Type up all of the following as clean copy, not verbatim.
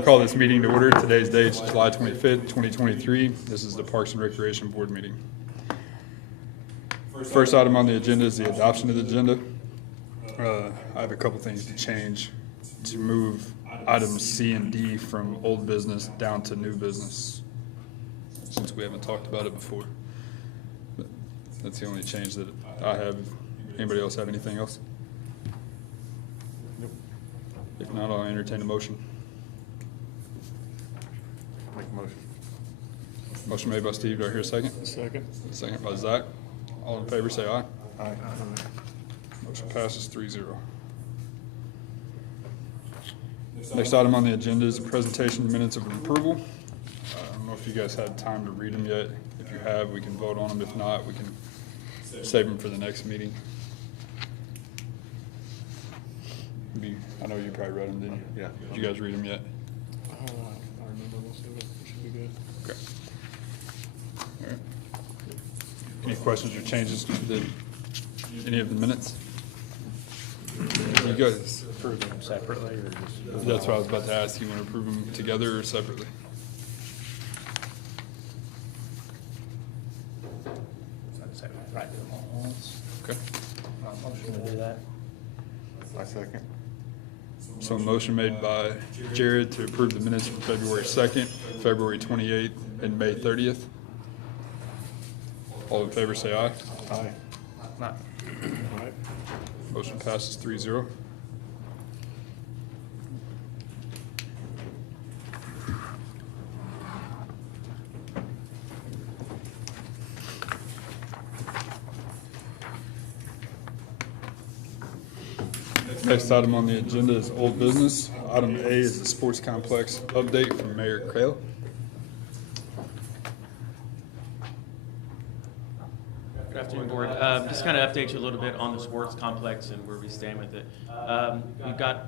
We'll call this meeting to order. Today's date is July 25th, 2023. This is the Parks and Recreation Board meeting. First item on the agenda is the adoption of the agenda. I have a couple things to change to move items C and D from old business down to new business, since we haven't talked about it before. But that's the only change that I have. Anybody else have anything else? Nope. If not, I'll entertain a motion. Make a motion. Motion made by Steve. Do I hear a second? Second. Second by Zach. All in favor, say aye. Aye. Motion passes 3-0. Next item on the agenda is a presentation of minutes of approval. I don't know if you guys had time to read them yet. If you have, we can vote on them. If not, we can save them for the next meeting. I know you probably read them, didn't you? Yeah. Did you guys read them yet? I remember most of it. It should be good. Okay. All right. Any questions or changes to any of the minutes? You guys, Approve them separately or just? that's what I was about to ask. You want to approve them together or separately? Right, do them all at once. Okay. Motion to do that. I second. So a motion made by Jared to approve the minutes from February 2nd, February 28th, and May 30th. All in favor, say aye. Aye. Not. Aye. Motion passes 3-0. Next item on the agenda is old business. Item A is the sports complex update from Mayor Crale. Good afternoon, Board. Just kind of update you a little bit on the sports complex and where we stand with it. We've got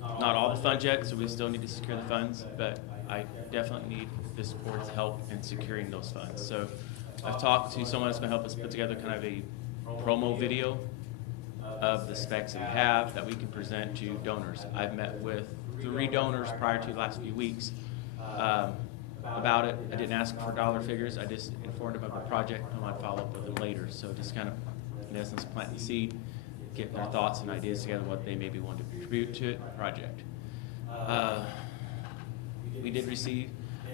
not all the funds yet, so we still need to secure the funds, but I definitely need this board's help in securing those funds. So I've talked to someone that's going to help us put together kind of a promo video of the specs that we have that we can present to donors. I've met with 3 donors prior to the last few weeks about it. I didn't ask for dollar figures. I just informed them of the project and I might follow up with them later. So just kind of, in essence, plant the seed, get their thoughts and ideas together, what they maybe want to contribute to the project. We did receive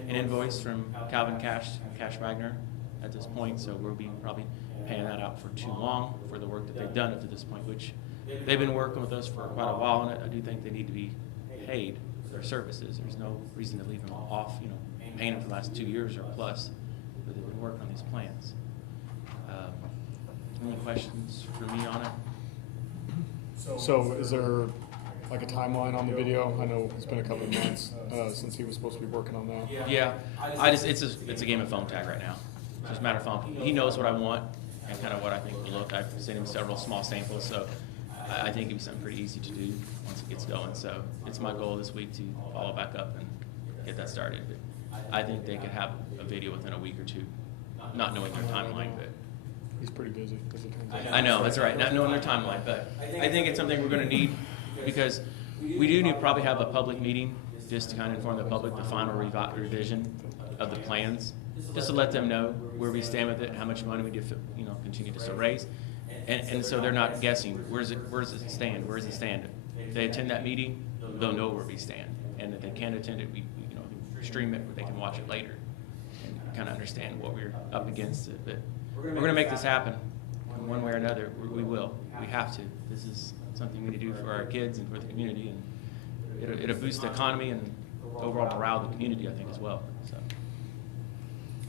an invoice from Calvin Cash and Cash Wagner at this point, so we'll be probably paying that out for too long for the work that they've done up to this point, which they've been working with us for quite a while on it. I do think they need to be paid for their services. There's no reason to leave them off, paying them for the last 2 years or plus that they've been working on these plans. Any questions for me on it? So is there like a timeline on the video? I know it's been a couple of months since he was supposed to be working on that. Yeah, it's a game of phone tag right now. It's just a matter of phone. He knows what I want and kind of what I think will look. I've sent him several small samples, so I think it'll be something pretty easy to do once it gets going. So it's my goal this week to follow back up and get that started. But I think they could have a video within a week or two, not knowing their timeline, but He's pretty busy, as it turns out. I know, that's right, not knowing their timeline, but I think it's something we're gonna need, because we do need to probably have a public meeting, just to kind of inform the public the final revision of the plans, just to let them know where we stand with it, how much money we do, continue to still raise, and so they're not guessing, where does it stand? If they attend that meeting, they'll know where we stand, and if they can't attend it, we stream it, they can watch it later, and kind of understand what we're up against it, but we're going to make this happen in one way or another. We will. We have to. This is something we need to do for our kids and for the community, and it'll boost the economy and the overall morale of the community, I think, as well. So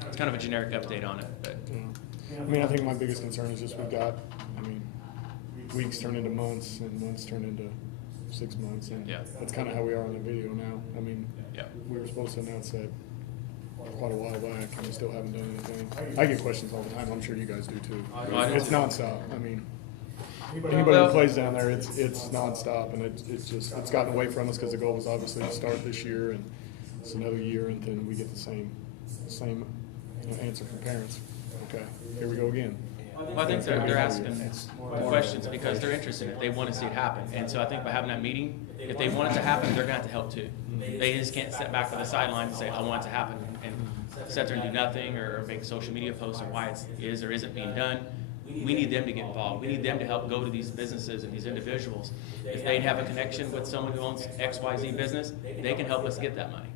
it's kind of a generic update on it. But Yeah. I think my biggest concern is just we've got, weeks turn into months and months turn into 6 months, and Yeah. that's kind of how we are on the video now. Yeah. We were supposed to announce that quite a while back, and we still haven't done anything. I get questions all the time. I'm sure you guys do too. I do It's too. nonstop. Anybody who plays down there, it's nonstop, and it's gotten away from us because the goal was obviously to start this year, and it's another year, and then we get the same answer from parents. Okay, here we go again. Well, I think they're asking questions because they're interested, if they want to see it happen. And so I think by having that meeting, if they want it to happen, they're gonna have to help too. They just can't sit back on the sidelines and say, I want it to happen, and sit there and do nothing, or make social media posts on why it is or isn't being done. We need them to get involved. We need them to help go to these businesses and these individuals. If they have a connection with someone who owns XYZ business, they can help us get that money.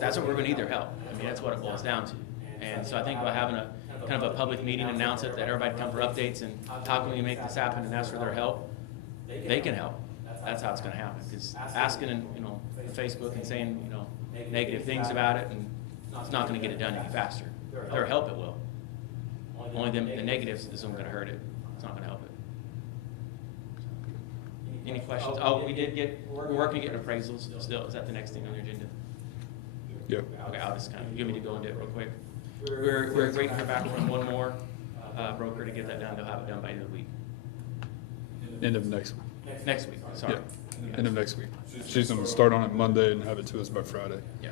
That's what we're gonna need their help. I mean, that's what it boils down to. And so I think by having a kind of a public meeting, announce it, that everybody come for updates and how can we make this happen and ask for their help, they can help. That's how it's gonna happen. Because asking in, Facebook and saying, negative things about it, and it's not gonna get it done any faster. Their help, it will. Only the negatives isn't gonna hurt it. It's not gonna help it. Any questions? Oh, we're working to get appraisals still. Is that the next thing on your agenda? Yeah. Okay, I'll just you want me to go into it real quick? We're waiting to hear back from one more broker to get that done. They'll have it done by the end of the week. End of next week. Next week, sorry. Yeah, end of next week. She's gonna start on it Monday and have it to us by Friday. Yeah.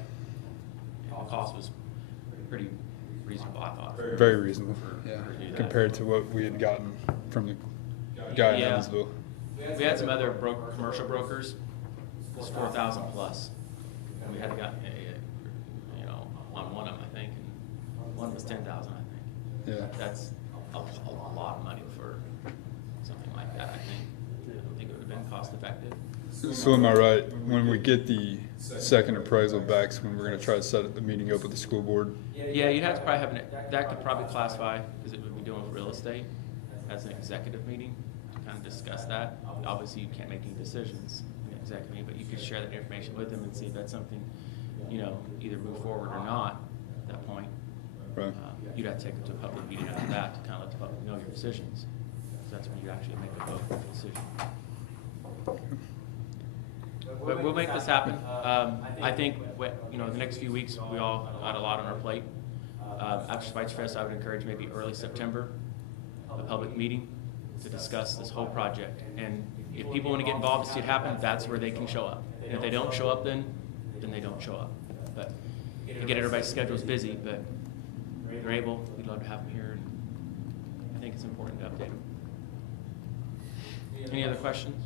The cost was pretty reasonable, I thought. Very reasonable, yeah, to do that. compared to what we had gotten from the guy in Yeah. Evansville. We had some other commercial brokers. It was 4,000 plus. And we had got, on one of them, I think, and one was 10,000, I think. Yeah. That's a lot of money for something like that, I think. I don't think it would have been cost effective. So am I right, when we get the second appraisal back, so when we're gonna try to set the meeting up with the school board? Yeah, you'd have to probably have that could probably classify, because it would be doing with real estate, as an executive meeting, to kind of discuss that. Obviously, you can't make any decisions in an executive meeting, but you could share that information with them and see if that's something, either move forward or not at that point. Right. You'd have to take it to a public meeting after that to kind of let the public know your decisions. So that's when you actually make a vote decision. But we'll make this happen. I think, the next few weeks, we all got a lot on our plate. After Spice Fest, I would encourage maybe early September, a public meeting to discuss this whole project. And if people want to get involved to see it happen, that's where they can show up. And if they don't show up, then they don't show up. But again, everybody's schedule's busy, but if they're able, we'd love to have them here. And I think it's important to update them. Any other questions?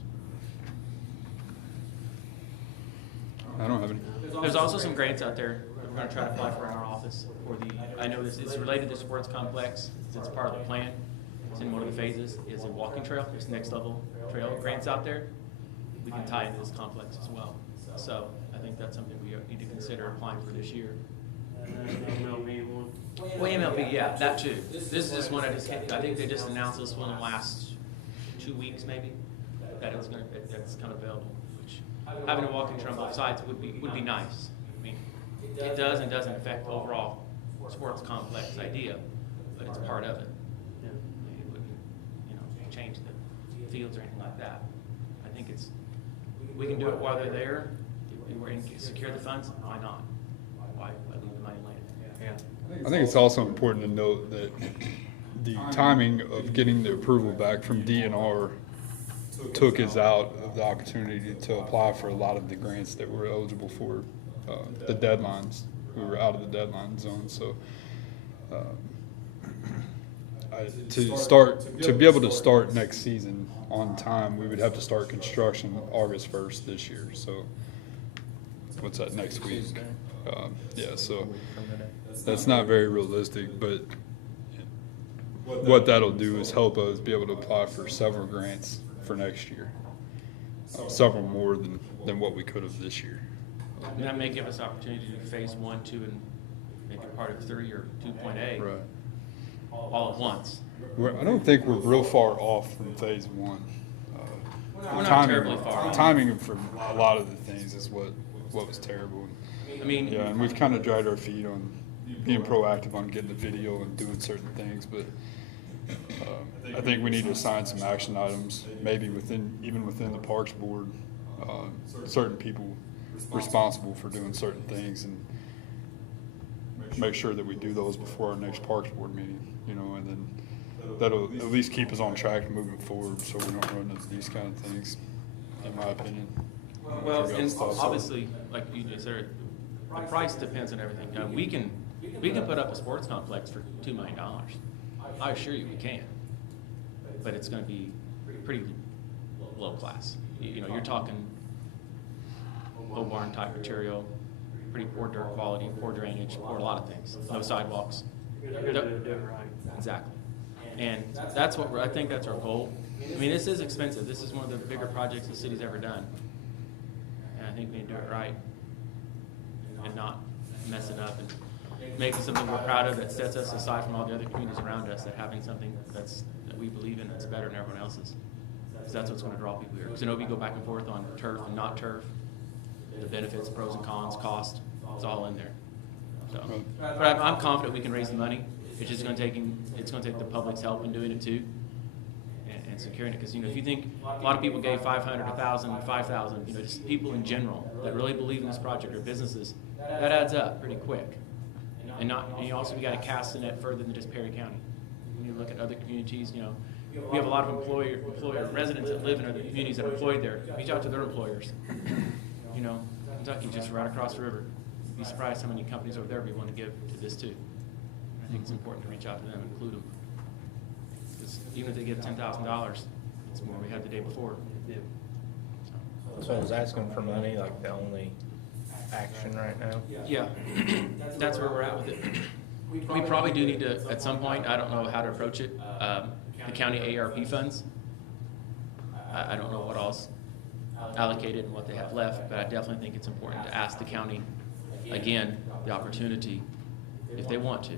I don't have any. There's also some grants out there that we're gonna try to apply for in our office for I know this is related to sports complex, it's part of the plan. It's in one of the phases, is a walking trail, there's next level trail grants out there. We can tie into this complex as well. So I think that's something we need to consider applying for this year. Well, MLB, yeah, that too. This is just one I think they just announced this one in the last 2 weeks maybe, that it's that's kind of available, which having a walking trail on both sides would be nice. I mean, it does and doesn't affect the overall sports complex idea, but it's part of it. It wouldn't, change the fields or anything like that. I think we can do it while they're there. If we're in secure the funds, why not? Why leave the money laying there? Yeah. I think it's also important to note that the timing of getting the approval back from DNR took us out of the opportunity to apply for a lot of the grants that we're eligible for. The deadlines, we were out of the deadline zone, so to be able to start next season on time, we would have to start construction August 1st this year. So what's that, next week? Yeah, so that's not very realistic, but what that'll do is help us be able to apply for several grants for next year, several more than what we could have this year. And that may give us opportunity to do phase 1, 2, and make it part of 3 or 2.8 Right. all at once. I don't think we're real far off from phase 1. We're not terribly far The off. timing for a lot of the things is what was terrible. I mean, Yeah, and we've kind of dragged our feet on being proactive on getting the video and doing certain things, but I think we need to assign some action items, maybe even within the Parks Board, certain people responsible for doing certain things, and make sure that we do those before our next Parks Board meeting, and then that'll at least keep us on track moving forward, so we don't run into these kind of things, in my opinion. well, Forgot and his thoughts. obviously, like you just said, the price depends on everything. We can put up a sports complex for $2 million. I assure you we can. But it's gonna be pretty low class. You know, you're talking low barn type material, pretty poor dirt quality, poor drainage, poor a lot of things, no sidewalks. Exactly. And that's what I think that's our goal. I mean, this is expensive. This is one of the bigger projects the city's ever done. And I think we need to do it right and not mess it up and make it something we're proud of that sets us aside from all the other communities around us, that having something that we believe in that's better than everyone else's. Because that's what's going to draw people here. Because I know we go back and forth on turf and not turf, the benefits, pros and cons, cost, it's all in there. So, but I'm confident we can raise the money. It's just going to take the public's help in doing it too, and securing it. Because you know, if you think a lot of people gave 500, 1,000, 5,000, you know, just people in general that really believe in this project or businesses, that adds up pretty quick. And you also got to cast the net further than just Perry County. When you look at other communities, you know, we have a lot of employer residents that live in other communities that are employed there. Reach out to their employers. You know, Kentucky just right across the river. You'd be surprised how many companies over there we want to give to this too. I think it's important to reach out to them and include them. Because even if they give $10,000, it's more we had the day before. So I was asking for money, like the only action right now? Yeah, that's where we're at with it. We probably do need to, at some point, I don't know how to approach it, the county ARP funds. I don't know what else allocated and what they have left, but I definitely think it's important to ask the county, again, the opportunity, if they want to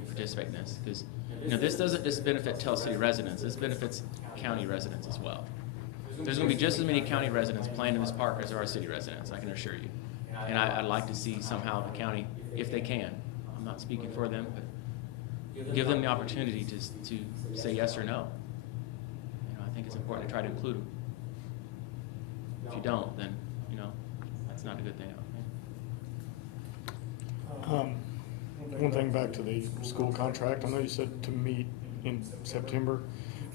participate in this. Because, you know, this doesn't just benefit Tell City residents, this benefits county residents as well. There's going to be just as many county residents playing in this park as there are city residents, I can assure you. And I'd like to see somehow the county, if they can, I'm not speaking for them, but give them the opportunity to say yes or no. You know, I think it's important to try to include them. If you don't, then, you know, that's not a good thing, I don't think. One thing back to the school contract, I know you said to meet in September.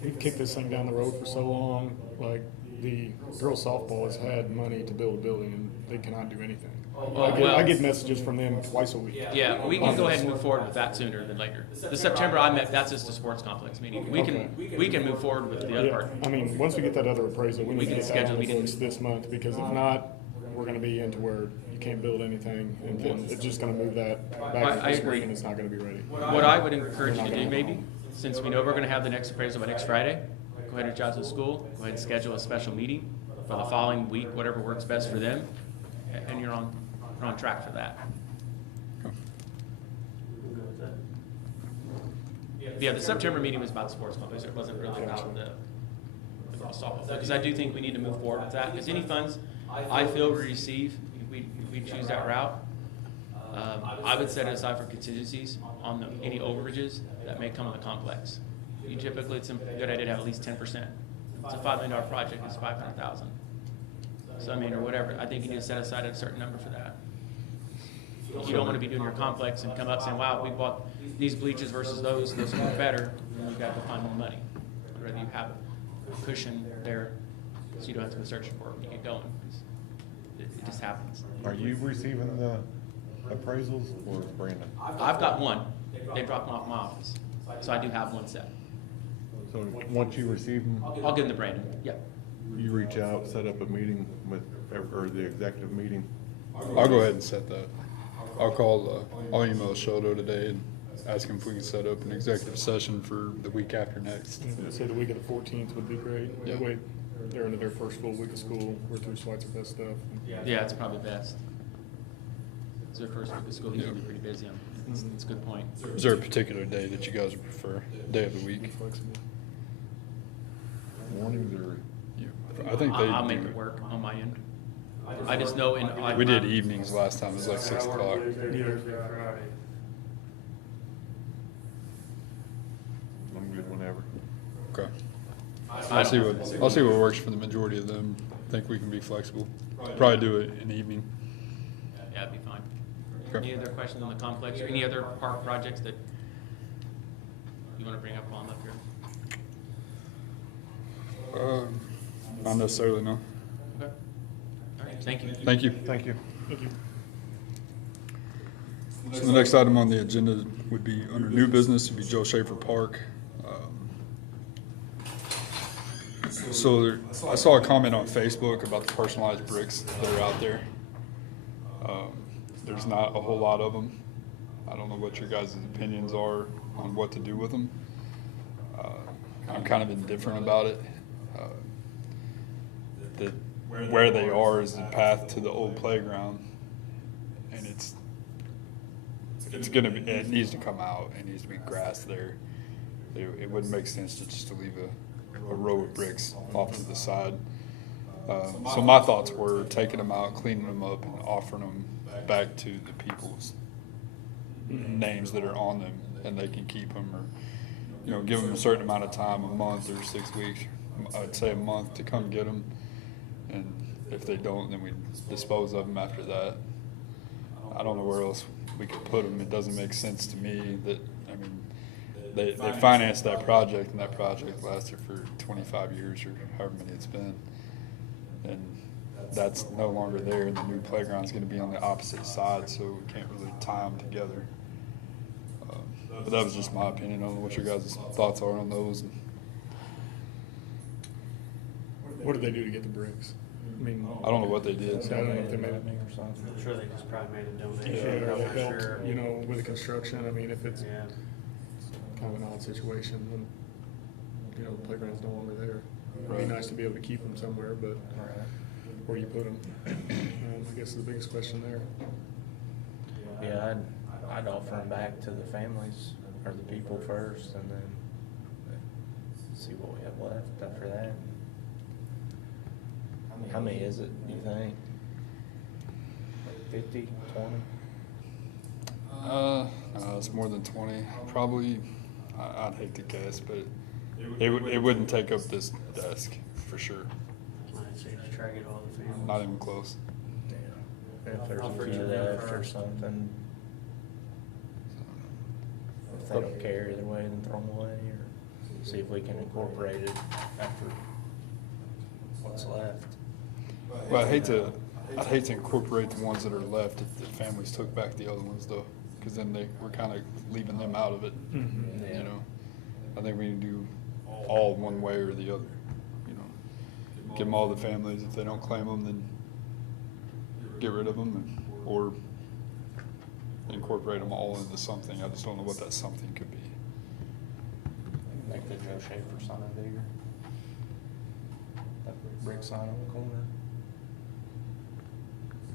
We've kicked this thing down the road for so long, like the girls softball has had money to build a building and they cannot do anything. I get messages from them twice a week. Yeah, we can go ahead and move forward with that sooner than later. The September that's just a sports complex meeting. We can move forward with the other Yeah, part. I mean, once we get that other appraisal, we need to can get that schedule on the meetings. books this month, because if not, we're gonna be into where you can't build anything, and then it's just gonna move that back to I the agree. spring, and it's not gonna be ready. What I would encourage you to do maybe, since we know we're gonna have the next appraisal by next Friday, go ahead and reach out to the school, go ahead and schedule a special meeting for the following week, whatever works best for them, and you're on track for that. Yeah, the September meeting was about the sports complex, it wasn't really about the girls softball, because I do think we need to move forward with that, because any funds I feel we receive, if we choose that route, I would set it aside for contingencies on any overages that may come on the complex. Typically, it's a good idea to have at least 10%. It's a $5 million project, it's $500,000. So I mean, or whatever, I think you need to set aside a certain number for that. You don't want to be doing your complex and come up saying, wow, we bought these bleachers versus those are better, and you've got to find more money. I'd rather you have a cushion there so you don't have to go searching for it when you get going. It just happens. Are you receiving the appraisals or Brandon? I've got one. They dropped them off my office. So I do have one set. So once you receive them, I'll give them to Brandon. Yep. you reach out, set up a meeting with, or the executive meeting? I'll go ahead and set that. I'll email Sheldo today and ask him if we can set up an executive session for the week after next. I'd say the week of the 14th would be great. That Yeah. way, they're into their first full week of school, we're through Schweitzer Fest stuff. Yeah, it's probably best. It's their first week of school. He's going to be pretty busy. It's a good point. Is there a particular day that you guys would prefer, day of the week? Flexible. Mornings or? I think I'll make it work on my end. I just know we did evenings last time, it was like 6 o'clock. I'm good whenever. Okay. I'll see what works for the majority of them. I think we can be flexible. Probably do it in the evening. Yeah, it'd be fine. Okay. Any other questions on the complex or any other park projects that you want to bring up while I'm up here? Not necessarily, no. Okay. All right, thank you. Thank you. Thank you. Thank you. So the next item on the agenda would be under new business, would be Joe Schaefer Park. So I saw a comment on Facebook about the personalized bricks that are out there. There's not a whole lot of them. I don't know what your guys' opinions are on what to do with them. I'm kind of indifferent about it. Where they are is the path to the old playground, and it's gonna be. It needs to come out. It needs to be grass there. It wouldn't make sense to leave a row of bricks off to the side. So my thoughts were taking them out, cleaning them up, and offering them back to the people's names that are on them, and they can keep them, or give them a certain amount of time, a month or 6 weeks. I'd say a month to come get them, and if they don't, then we dispose of them after that. I don't know where else we could put them. It doesn't make sense to me that, I mean, they financed that project, and that project lasted for 25 years or however many it's been. And that's no longer there, and the new playground's going to be on the opposite side, so we can't really tie them together. But that was just my opinion. I don't know what your guys' thoughts are on those. What did they do to get the bricks? I mean, I don't know what they did. I don't know if they made it. or something. I'm sure they just probably made a Yeah, donation. or I'm they not helped, sure. with the construction. I mean, if it's Yeah. kind of an odd situation, then, the playground's no longer there. It'd Right. be nice to be able to keep them somewhere, but Right. where you put them, I guess is the biggest question there. Yeah, I'd offer them back to the families or the people first, and then see what we have left after that. How many is it, do you think? Like 50, 20? It's more than 20. Probably, I'd hate to guess, but it wouldn't take up this desk for sure. I'd say just try to get all the families. Not even close. Yeah. If there's a Offer few to them left or first. something. If they don't care either way, then throw them away, or see if we can incorporate it after what's left. Well, I'd hate to incorporate the ones that are left if the families took back the other ones, though, because then we're kind of leaving them out of it. Yeah. I think we can do all one way or the other. Give them all the families. If they don't claim them, then get rid of them, or incorporate them all into something. I just don't know what that something could be. Make the Joe Schaefer sign bigger. That brick sign on the corner.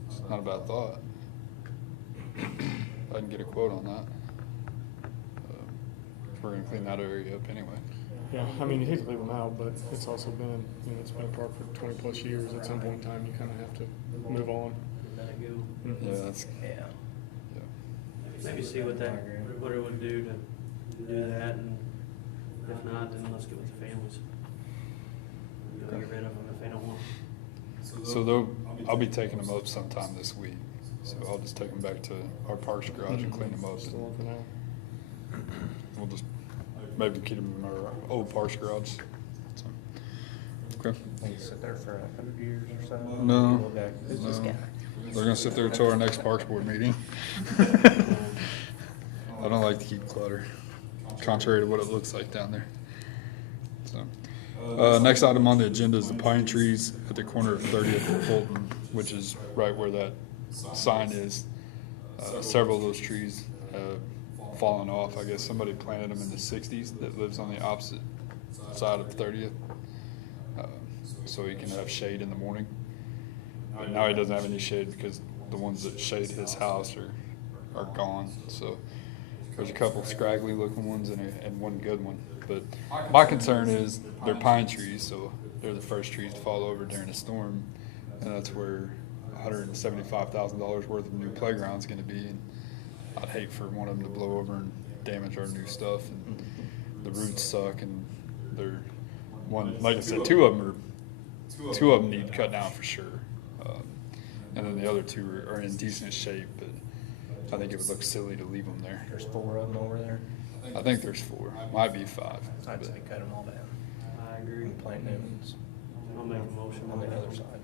It's not a bad thought. I can get a quote on that. We're gonna clean that area up anyway. Yeah, I mean, you hate to leave them out, but it's also been, it's been a park for 20-plus years. At some point in time, you kind of have to move on. Let it go. Yeah, that's, Yeah. yeah. Maybe see what it would do to do that, and if not, then let's get with the families. Get rid of them if they don't want them. So I'll be taking them up sometime this week. So I'll just take them back to our parks garage and clean them up. Still on for now. We'll just maybe keep them in our old parks garage. So, okay. They can sit there for 100 years or so. No, People go, who's this no. guy? They're gonna sit there until our next parks board meeting. I don't like to keep clutter, contrary to what it looks like down there. So, next item on the agenda is the pine trees at the corner of 30th and Fulton, which is right where that sign is. Several of those trees have fallen off. I guess somebody planted them in the 60s that lives on the opposite side of 30th. So he can have shade in the morning. But now he doesn't have any shade because the ones that shade his house are gone. So there's a couple scraggly looking ones and one good one. But my concern is they're pine trees, so they're the first trees to fall over during a storm, and that's where $175,000 worth of new playground is going to be. And I'd hate for one of them to blow over and damage our new stuff. And the roots suck, and they're like I said, two of them need cut down for sure. And then the other two are in decent shape, but I think it would look silly to leave them there. There's 4 of them over there. I think there's 4, might be 5. I'd but- say cut them all down I agree. and plant new ones I'll make a motion on the other side.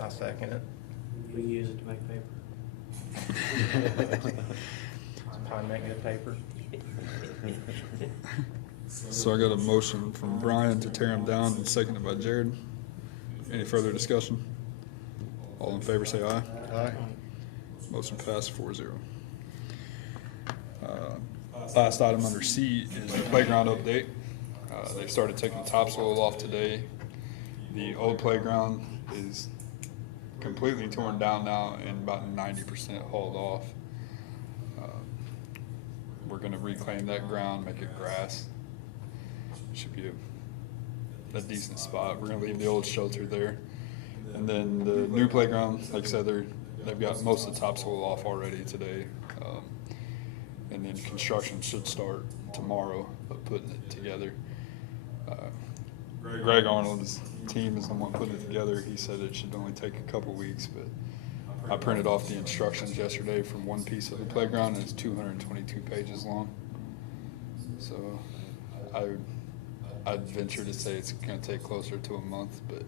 I second it. We can use it to make paper. Probably make good paper. So I got a motion from Brian to tear them down and seconded by Jared. Any further discussion? All in favor say aye. Aye. Motion passed 4-0. Last item under C is the playground update. They started taking the topsoil off today. The old playground is completely torn down now and about 90% hauled off. We're gonna reclaim that ground, make it grass. Should be a decent spot. We're gonna leave the old shelter there. And then the new playground, like I said, they've got most of the topsoil off already today. And then construction should start tomorrow of putting it together. Greg Arnold's team is the one putting it together. He said it should only take a couple weeks, but I printed off the instructions yesterday from one piece of the playground, and it's 222 pages long. So I'd venture to say it's going to take closer to a month, but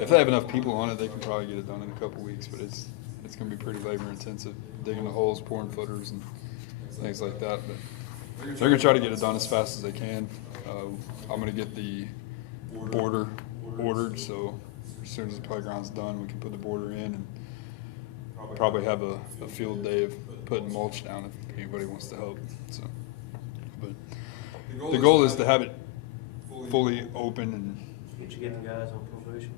if they have enough people on it, they can probably get it done in a couple weeks. But it's going to be pretty labor intensive, digging the holes, pouring footers, and things like that. But they're going to try to get it done as fast as they can. I'm going to get the border ordered, so as soon as the playground's done, we can put the border in and probably have a field day of putting mulch down if anybody wants to help. So, but the goal is to have it fully open, and Did you get the guys on probation?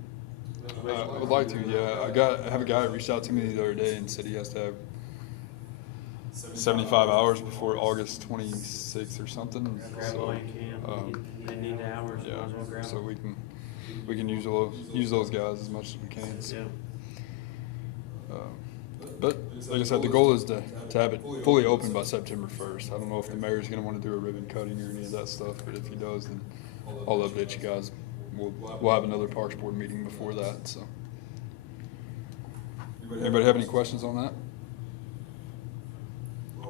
I would like to. Yeah, I have a guy that reached out to me the other day and said he has to have 75 hours before August 26th or something. Grab all you can. They need the hours, might as well grab So them. we can use those guys as much as we can. So. Yeah. But like I said, the goal is to have it fully open by September 1st. I don't know if the mayor's going to want to do a ribbon cutting or any of that stuff, but if he does, then I'll update you guys. We'll have another Parks Board meeting before that. So, anybody have any questions on that?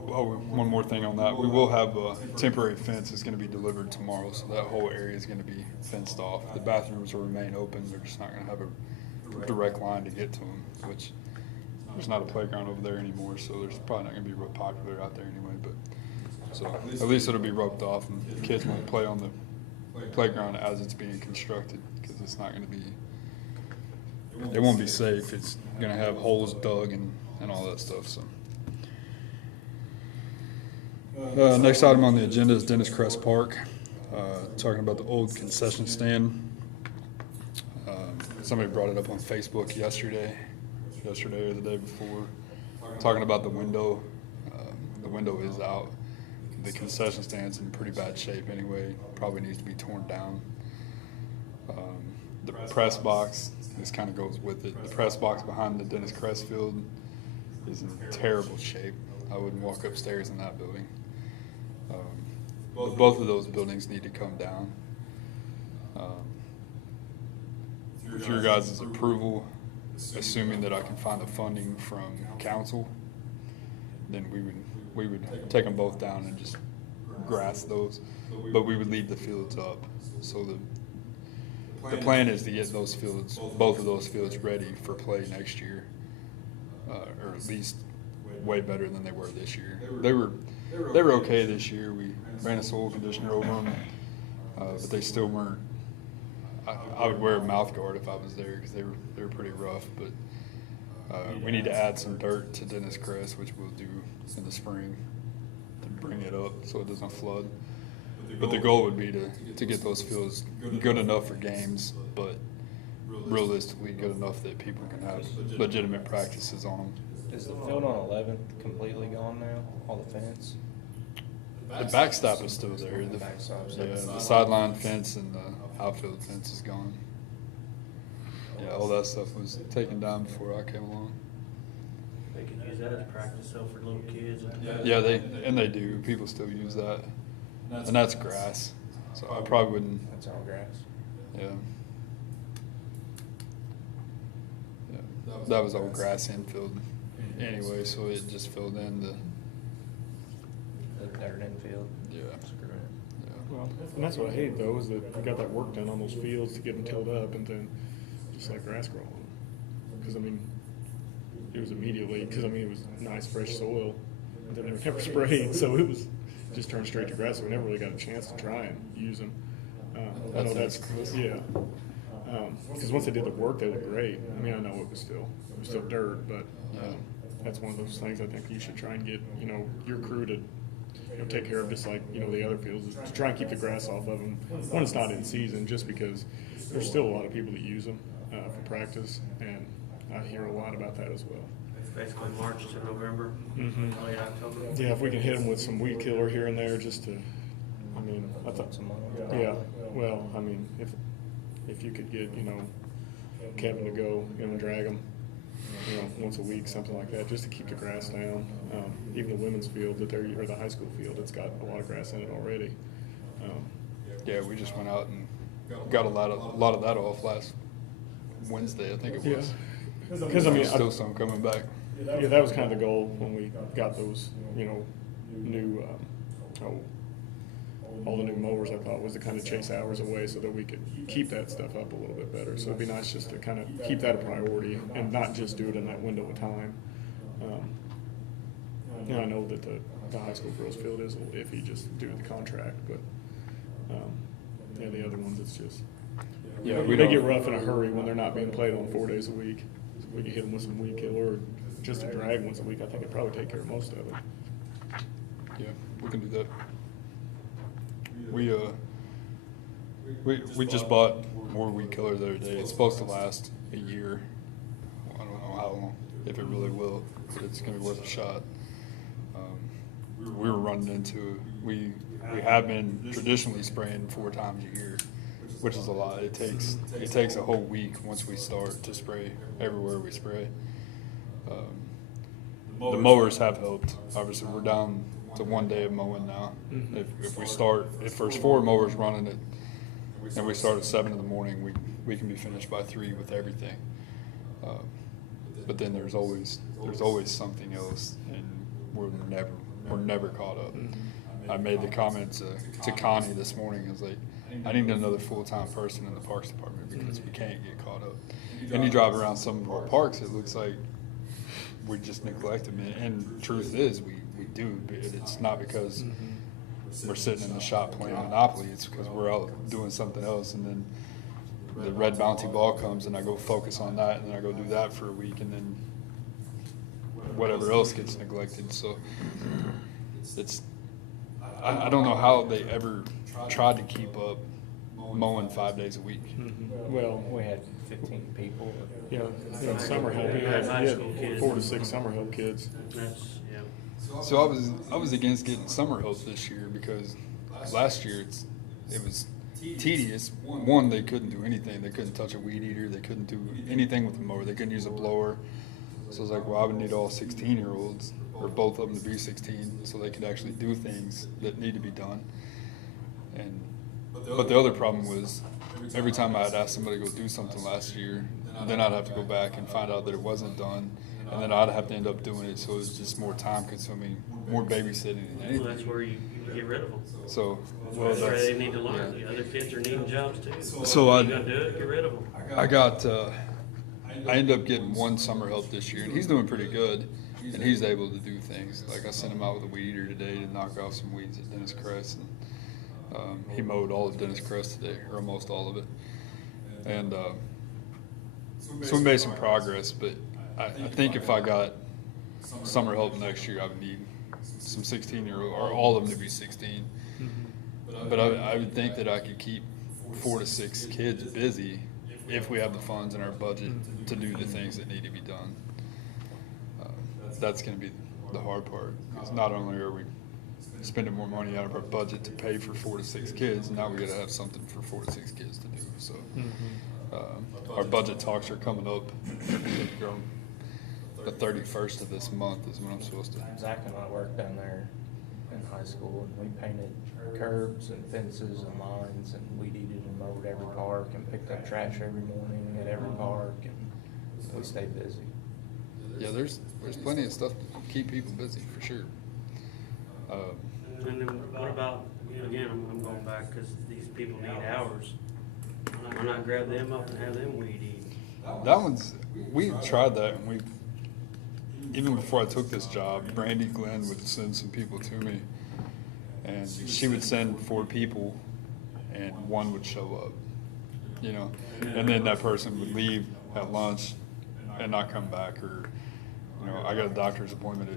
Oh, one more thing on that. We will have a temporary fence that's going to be delivered tomorrow, so that whole area is going to be fenced off. The bathrooms will remain open. They're just not going to have a direct line to get to them, which there's not a playground over there anymore, so there's probably not going to be real popular out there anyway. But so at least it'll be roped off, and the kids won't play on the playground as it's being constructed, because it's not going to be. It won't be safe. It's going to have holes dug and all that stuff. So. Next item on the agenda is Dennis Crest Park. Talking about the old concession stand. Somebody brought it up on Facebook yesterday or the day before, talking about the window. The window is out. The concession stand's in pretty bad shape anyway. Probably needs to be torn down. The press box, this kind of goes with it. The press box behind the Dennis Crest field is in terrible shape. I wouldn't walk upstairs in that building. Both of those buildings need to come down. With your guys' approval, assuming that I can find the funding from council, then we would take them both down and just grass those, but we would leave the fields up. So the plan is to get those fields, both of those fields, ready for play next year, or at least way better than they were this year. They were okay this year. We ran a soil conditioner over them, but they still weren't. I would wear a mouth guard if I was there, because they were pretty rough. But we need to add some dirt to Dennis Crest, which we'll do in the spring to bring it up so it doesn't flood. But the goal would be to get those fields good enough for games, but realistically good enough that people can have legitimate practices on them. Is the field on 11th completely gone now? All the fence? The backstop is still there. The Backstop's yeah, still- the sideline fence and the outfield fence is gone. Yeah, all that stuff was taken down before I came along. They could use that as practice though for little kids. Yeah, they do. People still use that, and that's grass. So I probably wouldn't. That's all grass. Yeah. Yeah, that was all grass infield anyway, so it just filled in the. The dirt infield. Yeah. Screw it. Yeah. Well, and that's what I hate though, is that we got that work done on those fields to get them tilled up, and then just like grass growing. Because I mean, it was immediately, because I mean, it was nice, fresh soil. And then they were never sprayed, so it was just turned straight to grass. So we never really got a chance to try and use them. I know that's, yeah. Because once they did the work, they looked great. I mean, I know it was still dirt, but that's one of those things I think you should try and get, you know, your crew to, you know, take care of, just like, you know, the other fields, is to try and keep the grass off of them when it's not in season, just because there's still a lot of people that use them for practice, and I hear a lot about that as well. Basically March to November, late October. Yeah, if we can hit them with some weed killer here and there, just to, I mean, I thought, yeah, well, I mean, if you could get, you know, Kevin to go, you know, and drag them, you know, once a week, something like that, just to keep the grass down. Even the women's field or the high school field, it's got a lot of grass in it already. Yeah, we just went out and got a lot of that off last Wednesday, I think it was. Because I mean, There's still some coming back. yeah, that was kind of the goal when we got those, you know, new, all the new mowers. I thought was to kind of chase hours away so that we could keep that stuff up a little bit better. So it'd be nice just to kind of keep that a priority and not just do it in that window of time. You know, I know that the high school girls field is a little iffy just due to the contract, but yeah, the other ones, it's just, Yeah, they get rough in a hurry when they're not being played on 4 days a week. So we can hit them with some weed killer or just a drag once a week. I think it'd probably take care of most of it. Yeah, we can do that. We just bought more weed killer the other day. It's supposed to last a year. I don't know how long, if it really will, but it's gonna be worth a shot. We were running into, we have been traditionally spraying 4 times a year, which is a lot. It takes a whole week once we start to spray everywhere we spray. The mowers have helped. Obviously, we're down to 1 day of mowing now. If there's 4 mowers running it, and we start at 7 in the morning, we can be finished by 3 with everything. But then there's always something else, and we're never caught up. I made the comment to Connie this morning. I was like, I need another full-time person in the parks department because we can't get caught up. And you drive around some of our parks, it looks like we just neglect them. And truth is, we do, but it's not because we're sitting in the shop playing Monopoly. It's because we're out doing something else, and then the red bounty ball comes, and I go focus on that, and then I go do that for a week, and then whatever else gets neglected. So it's, I don't know how they ever tried to keep up mowing 5 days a week. Well, We had 15 people. yeah, summer help. We had 4 to 6 summer help kids. That's, yeah. So I was against getting summer help this year because last year it was tedious. One, they couldn't do anything. They couldn't touch a weed eater. They couldn't do anything with the mower. They couldn't use a blower. So I was like, well, I would need all 16-year-olds, or both of them to be 16, so they could actually do things that need to be done. But the other problem was, every time I'd ask somebody to go do something last year, then I'd have to go back and find out that it wasn't done, and then I'd have to end up doing it. So it was just more time consuming, more babysitting than Well, anything. that's where you get rid of them. So That's where they need to learn. The other kids are needing jobs too. So If you're gonna do it, get rid of them. I ended up getting 1 summer help this year, and he's doing pretty good, and he's able to do things. Like I sent him out with a weed eater today to knock off some weeds at Dennis Crest, and he mowed all of Dennis Crest today, or almost all of it. And so we made some progress, but I think if I got summer help next year, I would need some 16-year-old, or all of them to be 16. But I would think that I could keep 4 to 6 kids busy if we have the funds in our budget to do the things that need to be done. That's going to be the hard part, because not only are we spending more money out of our budget to pay for 4 to 6 kids, now we got to have something for 4 to 6 kids to do. So our budget talks are coming up. The 31st of this month is when I'm supposed to. Zach and I worked down there in high school, and we painted curbs and fences and lines, and weeded and mowed every park, and picked up trash every morning at every park, and we stayed busy. Yeah, there's plenty of stuff to keep people busy for sure. And then what about, again, I'm going back because these people need hours. Why not grab them up and have them weed eat? That one's, we tried that, and even before I took this job, Brandy Glenn would send some people to me, and she would send 4 people, and 1 would show up, you know, and then that person would leave at lunch and not come back, or, you know, I got a doctor's appointment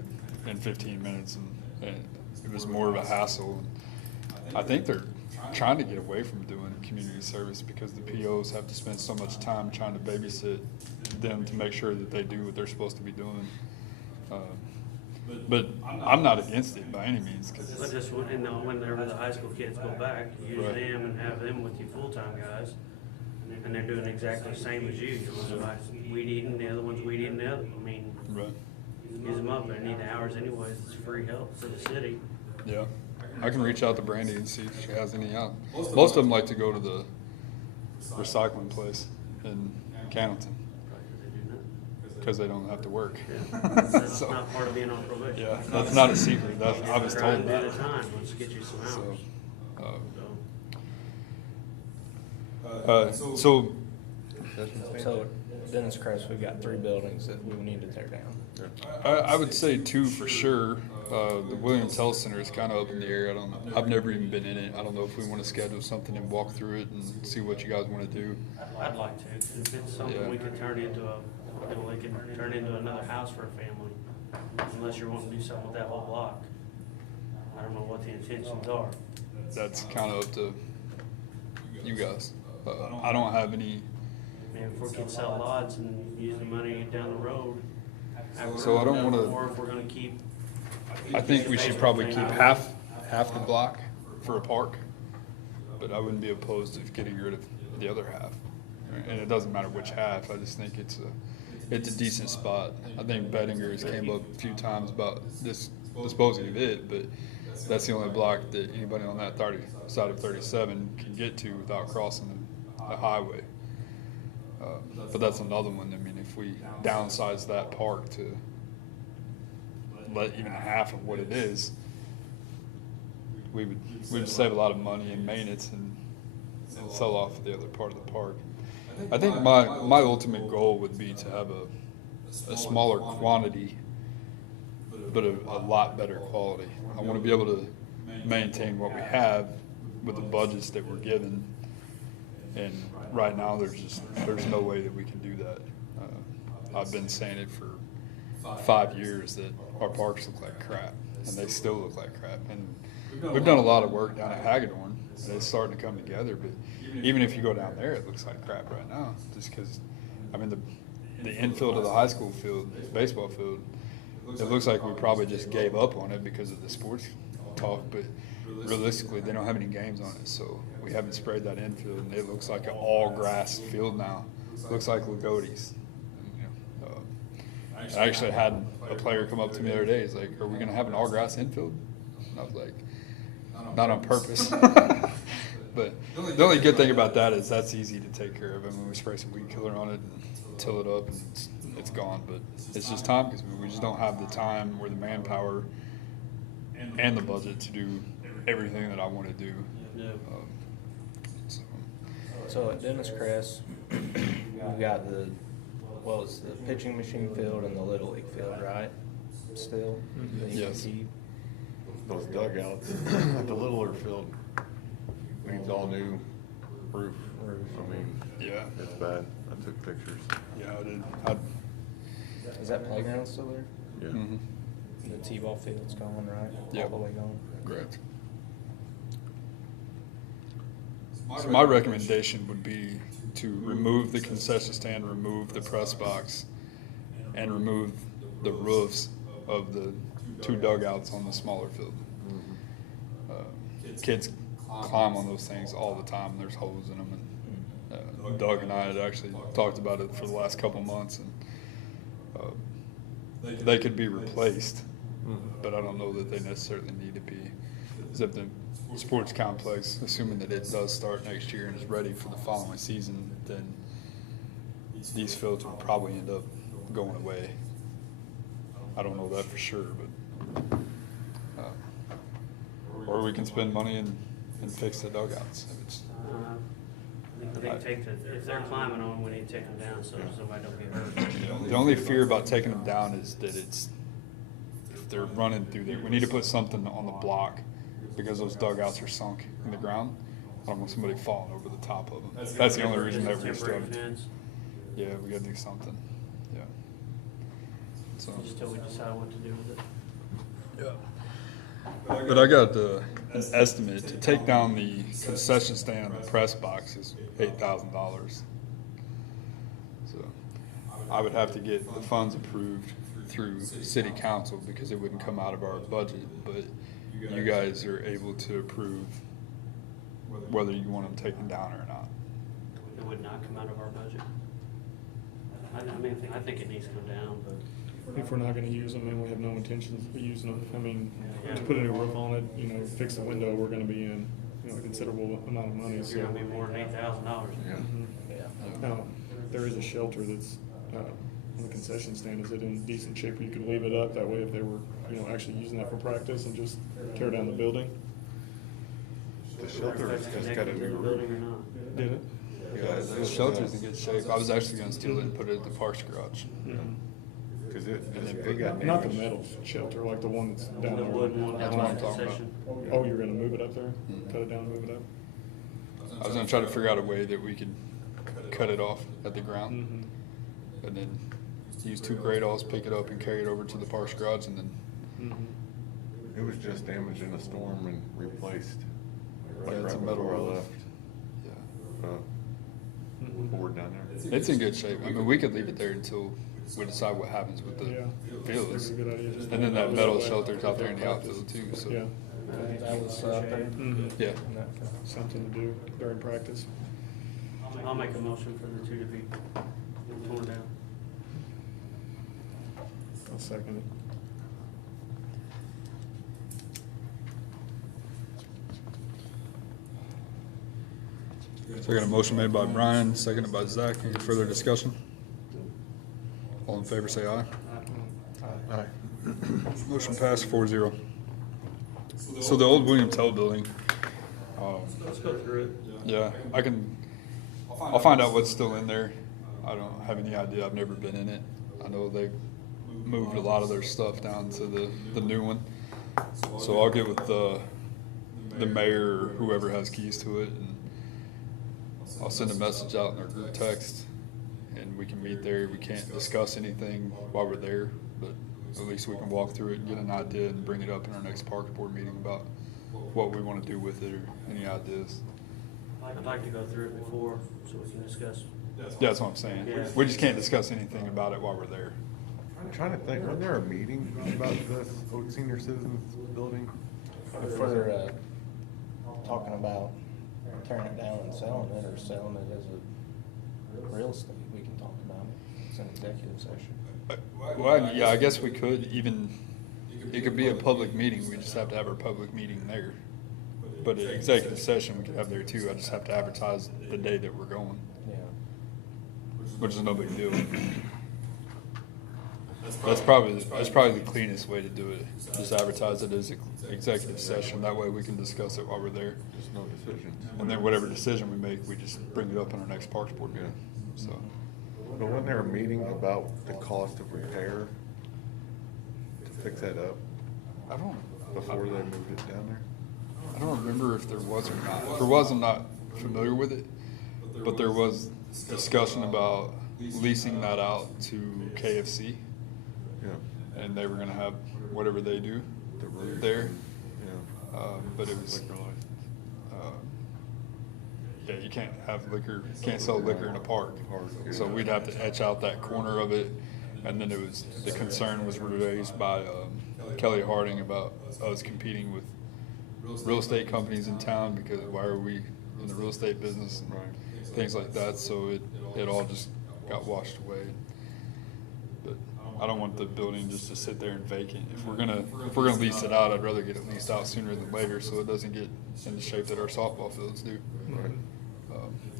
in 15 minutes, and it was more of a hassle. I think they're trying to get away from doing community service because the POs have to spend so much time trying to babysit them to make sure that they do what they're supposed to be doing. But I'm not against it by any means. But just whenever the high school kids go back, use Right. them and have them with you full-time guys, and they're doing exactly the same as you. Somebody's weed eating, the other one's weed eating the other. I mean, Right. use them up. They need the hours anyways. It's free help for the city. Yeah. I can reach out to Brandy and see if she has any out. Most of them like to go to the recycling place in Cannington They do that. because they don't have to work. Yeah. That's So, not part of being on probation. yeah, that's not a secret. I was Try told and do that. the time. Let's get you some So, hours. so So Dennis Crest, we've got 3 buildings that we need to tear down. I would say 2 for sure. The Williams Health Center is kind of up in the air. I've never even been in it. I don't know if we want to schedule something and walk through it and see what you guys want to do. I'd like to. If it's something Yeah. we could turn into we could turn into another house for a family, unless you're wanting to do something with that whole block. I don't know what the intentions are. That's kind of up to you guys. I don't have any. I mean, if we could sell lots and use the money down the road. So I don't wanna- Or if we're gonna keep. I think we should probably keep half the block for a park, but I wouldn't be opposed to getting rid of the other half. And it doesn't matter which half. I just think it's a decent spot. I think Bettinger's came up a few times about disposing of it, but that's the only block that anybody on that side of 37 can get to without crossing the highway. But that's another one. I mean, if we downsize that park to let even half of what it is, we'd save a lot of money in maintenance and sell off the other part of the park. I think my ultimate goal would be to have a smaller quantity, but a lot better quality. I want to be able to maintain what we have with the budgets that we're given, and right now there's no way that we can do that. I've been saying it for 5 years that our parks look like crap, and they still look like crap. And we've done a lot of work down at Hagedorn, and it's starting to come together. But even if you go down there, it looks like crap right now, just because, I mean, the infield of the high school field, baseball field, it looks like we probably just gave up on it because of the sports talk. But realistically, they don't have any games on it, so we haven't sprayed that infield, and it looks like an all grass field now. It looks like Lagodes. I actually had a player come up to me the other day. He's like, "Are we going to have an all-grass infield?" And I was like, "Not on purpose." But the only good thing about that is that's easy to take care of. I mean, we spray some weed killer on it and till it up, and it's gone. But it's just time because we just don't have the time or the manpower and the budget to do everything that I want to do. Yeah. So, So at Dennis Crest, we've got it's the pitching machine field and the Little League field, right? Still? that you can Yes. keep? Those dugouts at the Littler field needs all new roof. I mean, yeah, it's bad. I took pictures. yeah, I did. Is that playground still there? Yeah. Mhm. The T-ball field's gone, right? Yep. All the way gone? Correct. So my recommendation would be to remove the concession stand, remove the press box, and remove the roofs of the 2 dugouts on the smaller field. Kids climb on those things all the time. There's holes in them. And Doug and I had actually talked about it for the last couple months, and they could be replaced, but I don't know that they necessarily need to be. Except the sports complex, assuming that it does start next year and is ready for the following season, then these fields will probably end up going away. I don't know that for sure, but or we can spend money and fix the dugouts. If it's, I think I think if they're climbing on, we need to take them down so somebody don't get hurt. The only fear about taking them down is that if they're running through there, we need to put something on the block because those dugouts are sunk in the ground. I don't want somebody falling over the top of them. That's the only reason that we're Temporary starting. fence, Yeah, we gotta do something. Yeah. So. just till we decide what to do with it. Yeah. But I got an estimate to take down the concession stand and the press box is $8,000. So I would have to get the funds approved through city council because it wouldn't come out of our budget, but you guys are able to approve whether you want them taken down or not. It would not come out of our budget. I mean, I think it needs to come down, but If we're not gonna use them and we have no intentions of using them, I mean, to put a new roof on it, you know, fix the window, we're gonna be in, you know, a considerable amount of money, so. you're gonna be more than $8,000. Yeah. Mhm. Now, there is a shelter that's, on the concession stand, is it in decent shape where you could leave it up, that way if they were, you know, actually using that for practice and just tear down the building? The shelter If has that's just got a connected to new the roof. building or not. Did it? Yeah, The shelter's in good shape. I was actually gonna steal it and put it at the parks garage. Cause it Not got the damaged. metal shelter, like the one that's down The there. wooden one. That's what I'm talking about. concession. Oh, you're gonna move it up there? Cut it down and move it up? I was gonna try to figure out a way that we could cut it off at the ground Mm-hmm. and then use 2 gradles, pick it up and carry it over to the parks garage and then, Mm-hmm. It was just damaged in a storm and replaced. Like Yeah, it's right a metal before I roof. left. yeah. Board down there. It's in good shape. I mean, we could leave it there until we decide what happens with the Yeah. fields. That's a good idea. Just And then leave that it metal that way. shelter's out there in the outfield too, so. Yeah. That was up there. Mhm. Yeah. Something to do during practice. I'll make a motion for the two to be torn down. I'll second it. So I got a motion made by Brian, seconded by Zach. Any further discussion? All in favor, say aye. Aye. Motion passed 4-0. So the old William Tell building, Let's go through it. yeah, I'll find out what's still in there. I don't have any idea. I've never been in it. I know they've moved a lot of their stuff down to the new one. So I'll get with the mayor or whoever has keys to it, and I'll send a message out in our group text, and we can meet there. We can't discuss anything while we're there, but at least we can walk through it and get an idea and bring it up in our next park board meeting about what we want to do with it or any ideas. I'd like to go through it before, so we can discuss. Yeah, that's what I'm saying. Yeah. We just can't discuss anything about it while we're there. I'm trying to think, wasn't there a meeting about this old senior citizens building? If we're, talking about tearing it down and selling it, or selling it as a real estate, we can talk about it. It's an executive session. Well, yeah, I guess we could even, it could be a public meeting. We just have to have our public meeting there. But an executive session we could have there too. I just have to advertise the day that we're going, Yeah. which is no big deal. That's probably the cleanest way to do it. Just advertise it as an executive session. That way we can discuss it while we're there. Just no decisions. And then whatever decision we make, we just bring it up in our next parks board meeting. So, But wasn't there a meeting about the cost of repair to fix that up I don't, before they moved it down there? I don't remember if there was or not. If there was, I'm not familiar with it. But there was discussion about leasing that out to KFC, Yeah. and they were gonna have whatever they do The roof. there. Yeah. But it was, Liquor license. yeah, you can't have liquor, can't sell liquor in a park. So we'd have to etch out that corner of it. And then the concern was raised by Kelly Harding about us competing with real estate companies in town, because why are we in the real estate business and things like that. So it all just got washed away. But I don't want the building just to sit there and vacant. If we're gonna lease it out, I'd rather get it leased out sooner than later, so it doesn't get in the shape that our softball fields do. Right.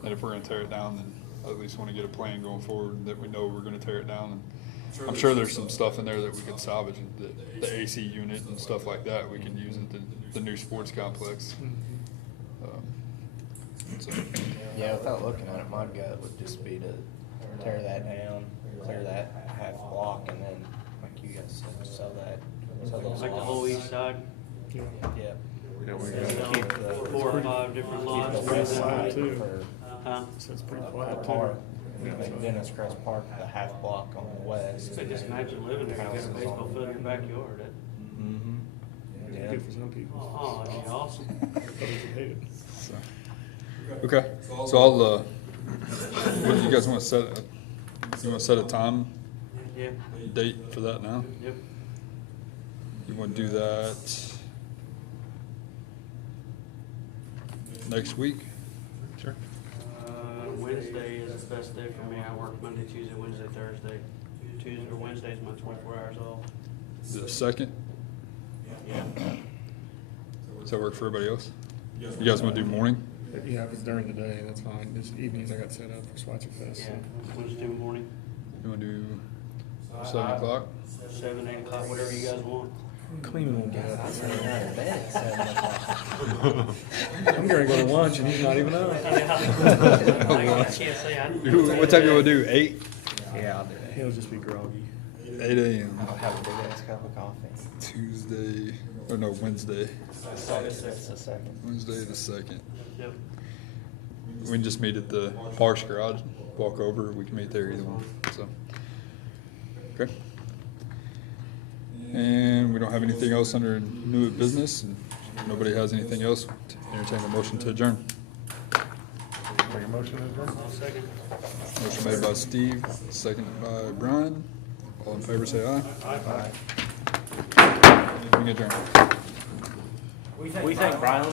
And if we're gonna tear it down, then I at least wanna get a plan going forward that we know we're gonna tear it down. And I'm sure there's some stuff in there that we could salvage, the AC unit and stuff like that, we can use at the new sports complex. So, Yeah, without looking at it, my gut would just be to tear that down, clear that half block, and then, like you guys said, sell those Like the whole lots. east side, Yeah. Yep. Yeah, we sell got, Keep the- 4 or 5 different Keep lots. the raise west that side, money. too. for Huh? So it's pretty the flat too. park. Yeah, Make so- Dennis Crest Park the half block on the west. So just imagine living there, you got a baseball field in your backyard. Mm-hmm. Yeah. Good for some people. Oh, that'd be awesome. Others would hate it. so. Okay, so I'll, what do you guys want to set, you want to set a time, Yeah, date for that now? yep. You want to do that next week? Sure. Wednesday is the best day for me. I work Monday, Tuesday, Wednesday, Thursday. Tuesday or Wednesday is my 24 hours off. The second, Yeah. does that work for everybody else? You guys want to do morning? Yeah, if it's during the day, that's fine. Just evenings I got set up for Schweitzer Fest. Yeah, Wednesday morning, You want to do 7 o'clock? 7, 8 o'clock, whatever you guys want. Cleveland will get up. I say not in bed at 7 o'clock. I'm gonna go to lunch and he's not even up. I can't say I. What time you want to do, 8? Yeah, I'll do it. He'll just be groggy. 8 a.m. I'll have a big ass cup of coffee. Tuesday, or no, Wednesday. That's the second. Wednesday the 2nd. Yep. We can just meet at the Parks Garage, walk over, we can meet there either one, so. Okay. And we don't have anything else under new business, and nobody has anything else. Entertain a motion to adjourn. Make a motion to adjourn? I'll second. Motion made by Steve, seconded by Brian. All in favor, say aye. Bye. Meeting adjourned. We think Brian